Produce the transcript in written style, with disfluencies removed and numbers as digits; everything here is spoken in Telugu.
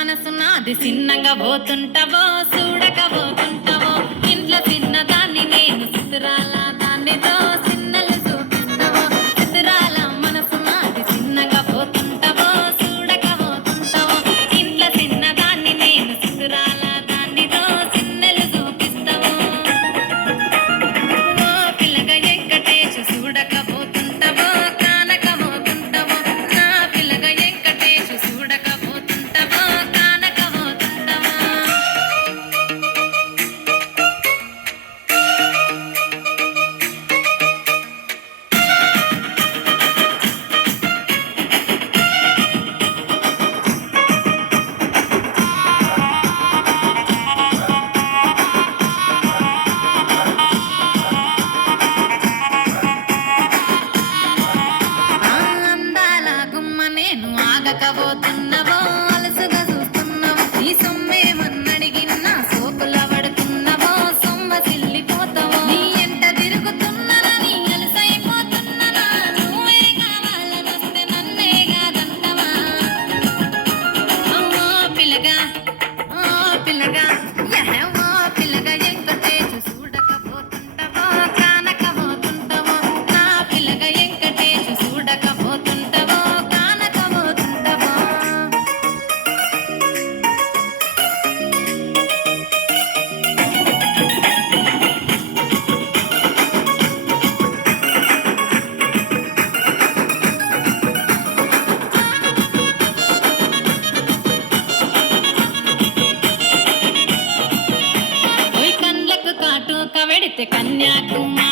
మనసు నాది చిన్నగా పోతుంటావో చూడక పోతుంటావో ఇంట్లో చిన్నదాన్ని నేను చిత్రాల దాన్నితో చిన్నలు చూపిస్తావో చిత్రాల మనసు నాది చిన్నగా పోతుంటావో చూడక పోతుంటావో ఇంట్లో చిన్నదాన్ని నేను చిత్రాల దాన్నితో చిన్నలు చూపిస్తావో ఓ పిల్లగా వెంకటేశు చూడక పోతుంటావో కానక పోతుంటావో నా పిల్లగా వెంకటేశు చూడక పోతుంటావో కానక పోతుంటావో ఆ అందాల గుమ్మ నేను ఆగకపోతున్నవో అలసుగా చూస్తున్నవో ఈ సొమ్మేమన్నడిగిన్నా సోకుల పడుతున్నవో సొమ్మ సిల్లిపోతావో నీ ఎంట తిరుగుతున్నదని అలసైపోతున్ననా నువ్వే కావాలనొస్తే నన్నే కాదంటవా అమ్మో పిల్లగా ఓ పిల్లగా ఓ పిల్లగా వెంకటేశు చూడకపోతుంటావో కానకపోతుంటావో నా పిల్లగా వెంకటేశు చూడకపోతుంటావో కానకపోతుంటావో ఓయ్ కండ్లకు కాటుక వెడితే కన్యాకుమారి